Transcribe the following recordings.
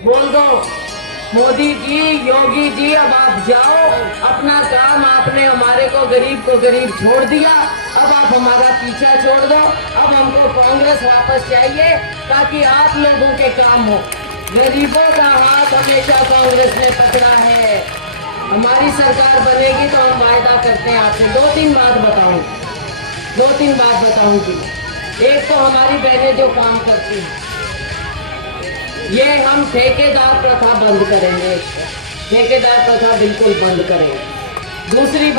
बोल दो मोदी जी, योगी जी, अब आप जाओ, अपना काम आपने हमारे को गरीब छोड़ दिया, अब आप हमारा पीछा छोड़ दो, अब हमको कांग्रेस वापस चाहिए ताकि आप लोगों के काम हो। गरीबों का हाथ हमेशा कांग्रेस ने पकड़ा है। हमारी सरकार बनेगी तो हम वायदा करते हैं आपसे। दो तीन बात बताऊंगी। एक तो हमारी बहनें जो काम करती हैं, ये हम ठेकेदार प्रथा बंद करेंगे, ठेकेदार प्रथा बिल्कुल बंद करेंगे। दूसरी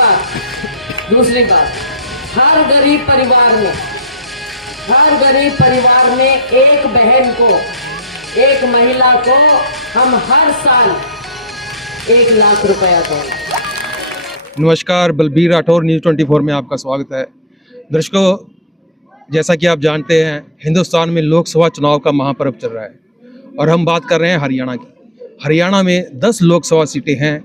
बात, हर गरीब परिवार में एक बहन को, एक महिला को हम हर साल 1 लाख रुपया देंगे। नमस्कार, बलबीर राठौर, न्यूज़ 24 में आपका स्वागत है। दर्शकों, जैसा कि आप जानते हैं, हिंदुस्तान में लोकसभा चुनाव का महापर्व चल रहा है और हम बात कर रहे हैं हरियाणा की। हरियाणा में 10 लोकसभा सीटें हैं।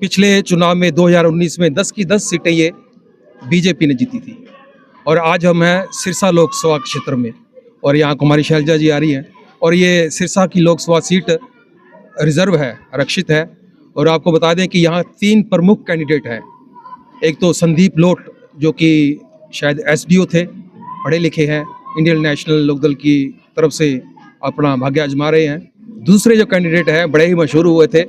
पिछले चुनाव में 2019 में 10 की 10 सीटें ये बीजेपी ने जीती थी और आज हम हैं सिरसा लोकसभा क्षेत्र में और यहाँ कुमारी शैलजा जी आ रही हैं और ये सिरसा की लोकसभा सीट रिजर्व है, आरक्षित है। और आपको बता दें कि यहाँ 3 प्रमुख कैंडिडेट हैं। एक तो संदीप लोट, जो कि शायद एसडीओ थे, पढ़े लिखे हैं, इंडियन नेशनल लोकदल की तरफ से अपना भाग्य आजमा रहे हैं। दूसरे जो कैंडिडेट हैं, बड़े ही मशहूर हुए थे,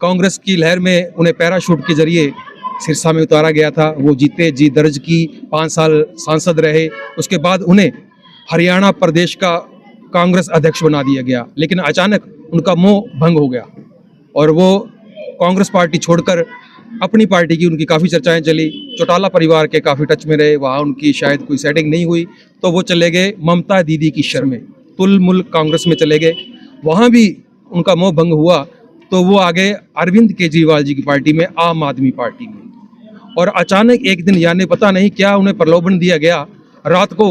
कांग्रेस की लहर में उन्हें पैराशूट के जरिए सिरसा में उतारा गया था। वो जीते, जीत दर्ज की, 5 साल सांसद रहे। उसके बाद उन्हें हरियाणा प्रदेश का कांग्रेस अध्यक्ष बना दिया गया, लेकिन अचानक उनका मोह भंग हो गया और वो कांग्रेस पार्टी छोड़कर अपनी पार्टी की, उनकी काफ़ी चर्चाएं चली, चौटाला परिवार के काफ़ी टच में रहे। वहाँ उनकी शायद कोई सेटिंग नहीं हुई तो वो चले गए ममता दीदी की शर में, तुलमुल कांग्रेस में चले गए। वहाँ भी उनका मोह भंग हुआ तो वो आ गए अरविंद केजरीवाल जी की पार्टी में, आम आदमी पार्टी में। और अचानक एक दिन, यानी पता नहीं क्या उन्हें प्रलोभन दिया गया, रात को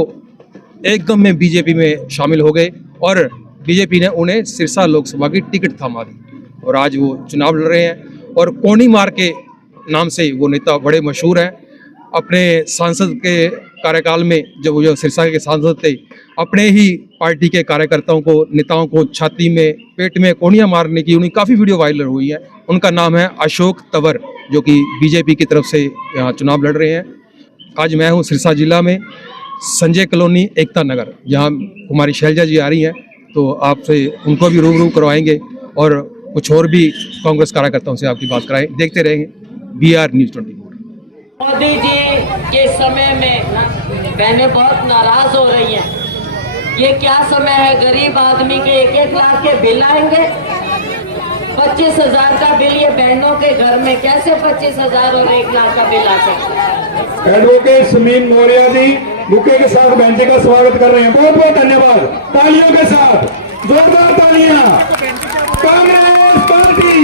एकदम में बीजेपी में शामिल हो गए और बीजेपी ने उन्हें सिरसा लोकसभा की टिकट थमा दी और आज वो चुनाव लड़ रहे हैं। और कोनी मार के नाम से वो नेता बड़े मशहूर हैं। अपने सांसद के कार्यकाल में जब वो सिरसा के सांसद थे, अपने ही पार्टी के कार्यकर्ताओं को, नेताओं को छाती में, पेट में कोनियां मारने की उन्हें काफ़ी वीडियो वायरल हुई है। उनका नाम है अशोक तंवर, जो कि बीजेपी की तरफ से यहाँ चुनाव लड़ रहे हैं। आज मैं हूँ सिरसा जिला में, संजय कॉलोनी, एकता नगर, जहाँ कुमारी शैलजा जी आ रही हैं, तो आपसे उनको भी रूबरू करवाएंगे और कुछ और भी कांग्रेस कार्यकर्ताओं से आपकी बात कराएं। देखते रहेंगे BR न्यूज़ 24। मोदी जी के समय में बहनें बहुत नाराज हो रही हैं। ये क्या समय है, गरीब आदमी के 1-1 लाख के बिल आएंगे, 25,000 का बिल ये बहनों के घर में, कैसे 25,000 और 1 लाख का बिल आ सकता है। एडवोकेट समीन मौर्य जी बुके के साथ बहन जी का स्वागत कर रहे हैं। बहुत बहुत धन्यवाद, तालियों के साथ, जोरदार तालियां। कांग्रेस पार्टी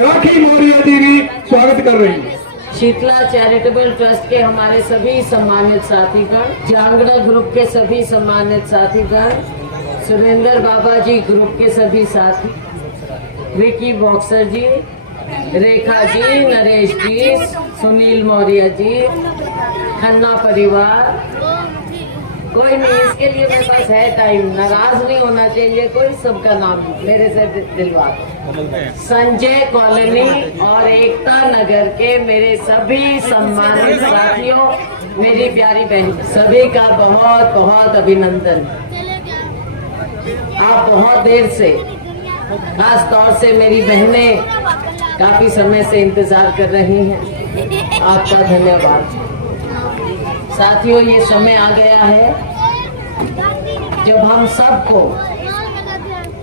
राखी मौर्य जी भी स्वागत कर रही हैं। शीतला चैरिटेबल ट्रस्ट के हमारे सभी सम्मानित साथीगण, जांगड़ा ग्रुप के सभी सम्मानित साथीगण, सुरेंद्र बाबा जी ग्रुप के सभी साथी, विकी बॉक्सर जी, रेखा जी, नरेश जी, सुनील मौर्य जी, खन्ना परिवार, कोई नहीं, इसके लिए मेरे पास है टाइम, नाराज नहीं होना चाहिए कोई, सबका नाम मेरे से दिलवा। संजय कॉलोनी और एकता नगर के मेरे सभी सम्मानित साथियों, मेरी प्यारी बहन, सभी का बहुत बहुत अभिनंदन। आप बहुत देर से, खास तौर से मेरी बहनें काफी समय से इंतजार कर रही हैं, आपका धन्यवाद। साथियों, ये समय आ गया है जब हम सबको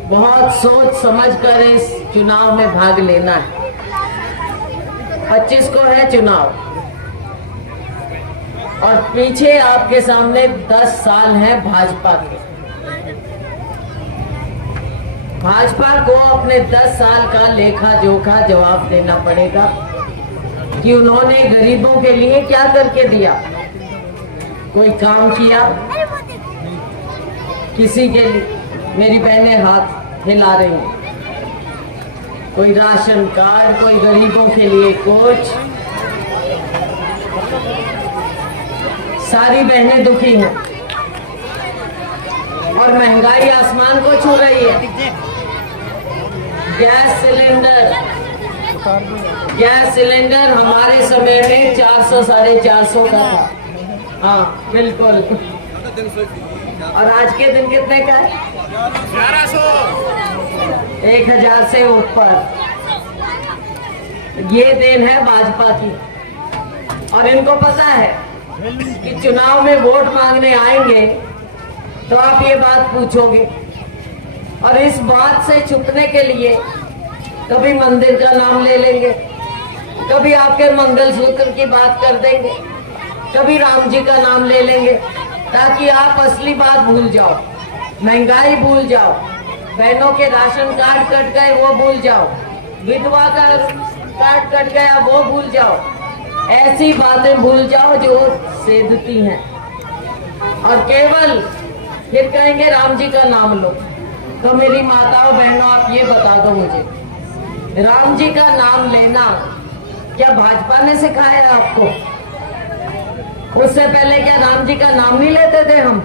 बहुत सोच समझ कर इस चुनाव में भाग लेना है। 25 को है चुनाव और पीछे आपके सामने 10 साल है भाजपा के। भाजपा को अपने 10 साल का लेखा जोखा जवाब देना पड़ेगा कि उन्होंने गरीबों के लिए क्या करके दिया, कोई काम किया किसी के लिए। मेरी बहनें हाथ हिला रही हैं, कोई राशन कार्ड, कोई गरीबों के लिए कुछ, सारी बहनें दुखी हैं। और महंगाई आसमान को छू रही है। गैस सिलेंडर हमारे समय में 400 साढ़े 400 का था। हाँ बिल्कुल। और आज के दिन कितने का है? 1000 से ऊपर। ये देन है भाजपा की। और इनको पता है कि चुनाव में वोट मांगने आएंगे तो आप ये बात पूछोगे, और इस बात से छुपने के लिए कभी मंदिर का नाम ले लेंगे, कभी आपके मंगलसूत्र की बात कर देंगे, कभी राम जी का नाम ले लेंगे, ताकि आप असली बात भूल जाओ, महंगाई भूल जाओ, बहनों के राशन कार्ड कट गए वो भूल जाओ, विधवा का कार्ड कट गया वो भूल जाओ, ऐसी बातें भूल जाओ जो सेधती हैं, और केवल फिर कहेंगे राम जी का नाम लो। तो मेरी माताओं बहनों, आप ये बता दो मुझे, राम जी का नाम लेना क्या भाजपा ने सिखाया आपको? उससे पहले क्या राम जी का नाम नहीं लेते थे हम?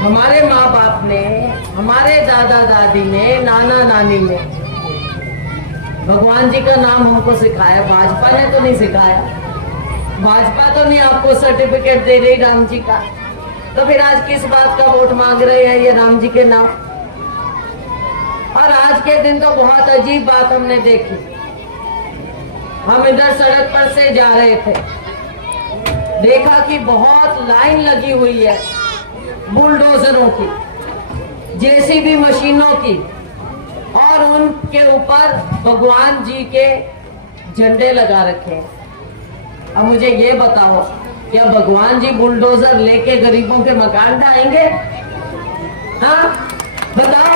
हमारे माँ बाप ने, हमारे दादा दादी ने, नाना नानी ने भगवान जी का नाम हमको सिखाया। भाजपा ने तो नहीं सिखाया। भाजपा तो नहीं आपको सर्टिफिकेट दे रही राम जी का, तो फिर आज किस बात का वोट मांग रहे हैं ये राम जी के नाम? और आज के दिन तो बहुत अजीब बात हमने देखी। हम इधर सड़क पर से जा रहे थे, देखा कि बहुत लाइन लगी हुई है बुलडोजरों की, जेसीबी मशीनों की, और उनके ऊपर भगवान जी के झंडे लगा रखे हैं। अब मुझे ये बताओ, क्या भगवान जी बुलडोजर लेके गरीबों के मकान ढाएंगे? हाँ बताओ।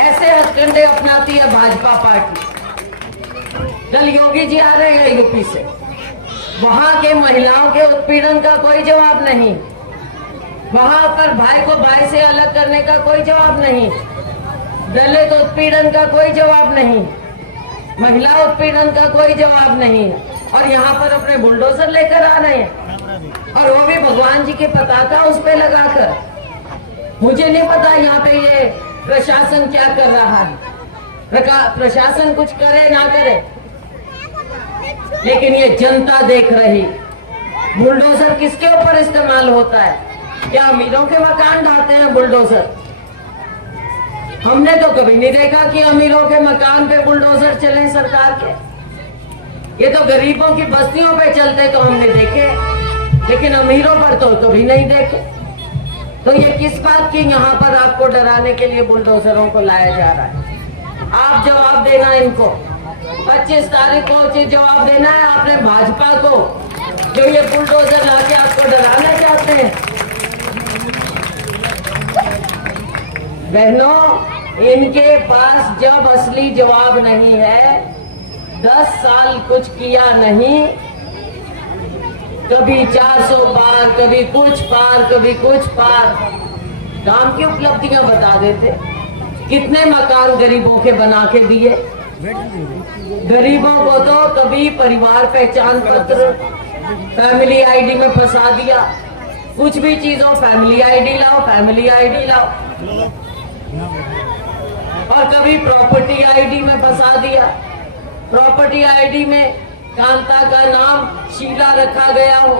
ऐसे हथकंडे अपनाती है भाजपा पार्टी। कल योगी जी आ रहे हैं यूपी से, वहां के महिलाओं के उत्पीड़न का कोई जवाब नहीं, वहां पर भाई को भाई से अलग करने का कोई जवाब नहीं, दलित उत्पीड़न का कोई जवाब नहीं, महिला उत्पीड़न का कोई जवाब नहीं, और यहाँ पर अपने बुलडोजर लेकर आ रहे हैं, और वो भी भगवान जी के पताका उस पे लगाकर। मुझे नहीं पता यहाँ पे ये प्रशासन क्या कर रहा है, प्रशासन कुछ करे ना करे, लेकिन ये जनता देख रही। बुलडोजर किसके ऊपर इस्तेमाल होता है? क्या अमीरों के मकान ढाते हैं बुलडोजर? हमने तो कभी नहीं देखा कि अमीरों के मकान पे बुलडोजर चले सरकार के। ये तो गरीबों की बस्तियों पे चलते तो हमने देखे, लेकिन अमीरों पर तो कभी नहीं देखे। तो ये किस बात की यहाँ पर आपको डराने के लिए बुलडोजरों को लाया जा रहा है? आप जवाब देना इनको। 25 तारीख को उचित जवाब देना है आपने भाजपा को, जो ये बुलडोजर लाके आपको डराना चाहते हैं। बहनों, इनके पास जब असली जवाब नहीं है, 10 साल कुछ किया नहीं, कभी 400 पार, कभी कुछ पार, कभी कुछ पार, काम की उपलब्धियां बता देते। कितने मकान गरीबों के बना के दिए? गरीबों को तो कभी परिवार पहचान पत्र, फैमिली आईडी में फंसा दिया। कुछ भी चीज हो, फैमिली आईडी लाओ, फैमिली आईडी लाओ, और कभी प्रॉपर्टी आईडी में फंसा दिया। प्रॉपर्टी आईडी में कांता का नाम शीला रखा गया हो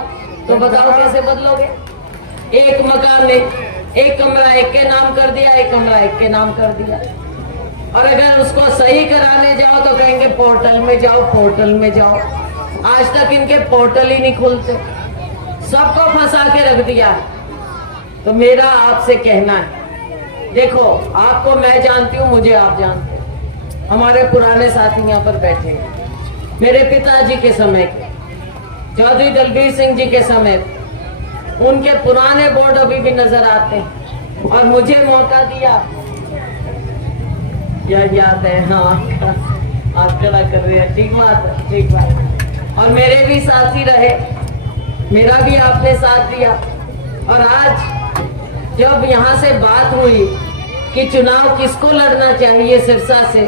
तो बताओ कैसे बदलोगे? एक मकान में एक कमरा एक के नाम कर दिया, एक कमरा एक के नाम कर दिया, और अगर उसको सही कराने जाओ तो कहेंगे पोर्टल में जाओ, पोर्टल में जाओ। आज तक इनके पोर्टल ही नहीं खुलते, सबको फंसा के रख दिया। तो मेरा आपसे कहना है, देखो आपको मैं जानती हूँ, मुझे आप जानते हैं, हमारे पुराने साथी यहाँ पर बैठे हैं, मेरे पिताजी के समय के, चौधरी दलबीर सिंह जी के समय, उनके पुराने बोर्ड अभी भी नजर आते हैं। और मुझे मौका दिया, याद है? हाँ, आप खड़ा कर रहे हैं, ठीक बात है, ठीक बात। और मेरे भी साथी रहे, मेरा भी आपने साथ दिया। और आज जब यहाँ से बात हुई कि चुनाव किसको लड़ना चाहिए सिरसा से,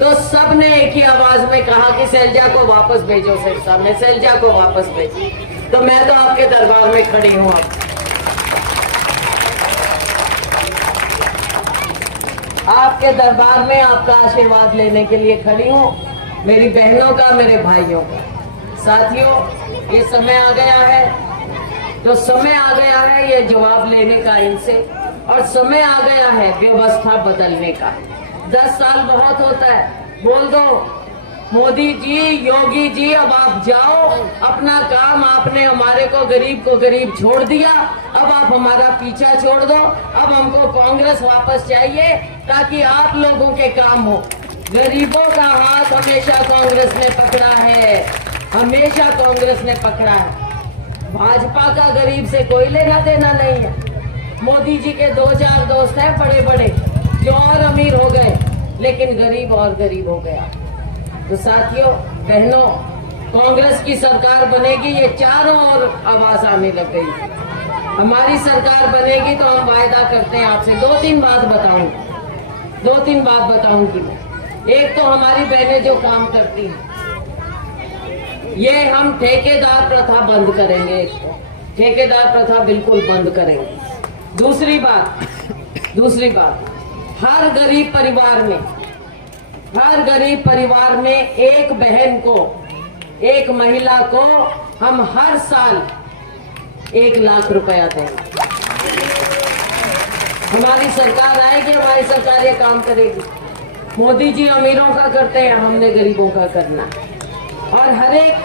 तो सबने एक ही आवाज में कहा कि सैलजा को वापस भेजो सिरसा में, सैलजा को वापस भेजो। तो मैं तो आपके दरबार में खड़ी हूँ अब। आपके दरबार में आपका आशीर्वाद लेने के लिए खड़ी हूँ, मेरी बहनों का, मेरे भाइयों का। साथियों, ये समय आ गया है, तो समय आ गया है ये जवाब लेने का इनसे, और समय आ गया है व्यवस्था बदलने का। 10 साल बहुत होता है, बोल दो मोदी जी, योगी जी, अब आप जाओ, अपना काम आपने हमारे को गरीब छोड़ दिया, अब आप हमारा पीछा छोड़ दो, अब हमको कांग्रेस वापस चाहिए ताकि आप लोगों के काम हो। गरीबों का हाथ हमेशा कांग्रेस ने पकड़ा है, हमेशा कांग्रेस ने पकड़ा है। भाजपा का गरीब से कोई लेना देना नहीं है। मोदी जी के 2-4 दोस्त हैं बड़े बड़े जो और अमीर हो गए, लेकिन गरीब और गरीब हो गया। तो साथियों, बहनों, कांग्रेस की सरकार बनेगी, ये चारों ओर आवाज आने लग गई। हमारी सरकार बनेगी तो हम वायदा करते हैं आपसे 2-3 बात बताऊंगी। एक तो हमारी बहनें जो काम करती हैं, ये हम ठेकेदार प्रथा बंद करेंगे, ठेकेदार प्रथा बिल्कुल बंद करेंगे। दूसरी बात, हर गरीब परिवार में एक बहन को, एक महिला को हम हर साल 1 लाख रुपया देंगे। हमारी सरकार आएगी, हमारी सरकार ये काम करेगी। मोदी जी अमीरों का करते हैं, हमने गरीबों का करना है। और हर एक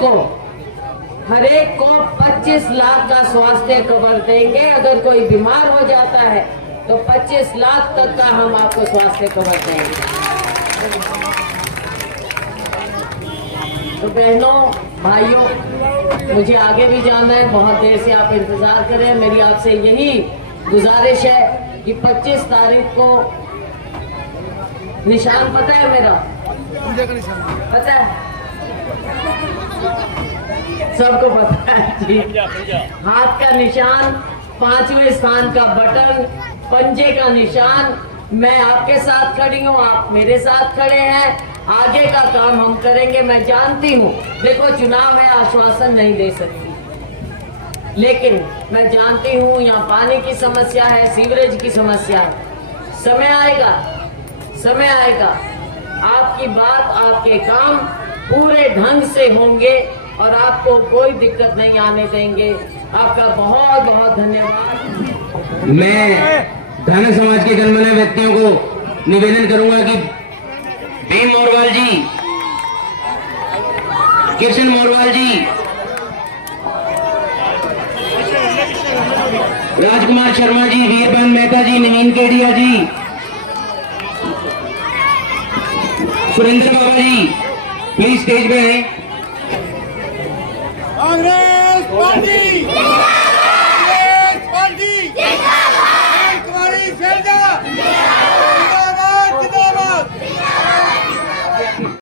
को 25 लाख का स्वास्थ्य कवर देंगे। अगर कोई बीमार हो जाता है तो 25 लाख तक का हम आपको स्वास्थ्य कवर देंगे। तो बहनों, भाइयों, मुझे आगे भी जाना है, बहुत देर से आप इंतजार करें। मेरी आपसे यही गुजारिश है कि 25 तारीख को निशान पता है मेरा, पता है, सबको पता है जी। हाथ का निशान, 5वें स्थान का बटन, पंजे का निशान। मैं आपके साथ खड़ी हूँ, आप मेरे साथ खड़े हैं। आगे का काम हम करेंगे। मैं जानती हूँ, देखो चुनाव है, आश्वासन नहीं दे सकती, लेकिन मैं जानती हूँ यहाँ पानी की समस्या है, सीवरेज की समस्या है। समय आएगा, आपकी बात, आपके काम पूरे ढंग से होंगे और आपको कोई दिक्कत नहीं आने देंगे। आपका बहुत बहुत धन्यवाद। मैं धन समाज के गणमान्य व्यक्तियों को निवेदन करूंगा कि भीम मोरवाल जी, कृष्ण मोरवाल जी, राजकुमार शर्मा जी, वीरबंद मेहता जी, नवीन केडिया जी, सुरेंद्र बाबा जी, प्लीज स्टेज पे हैं। कांग्रेस पार्टी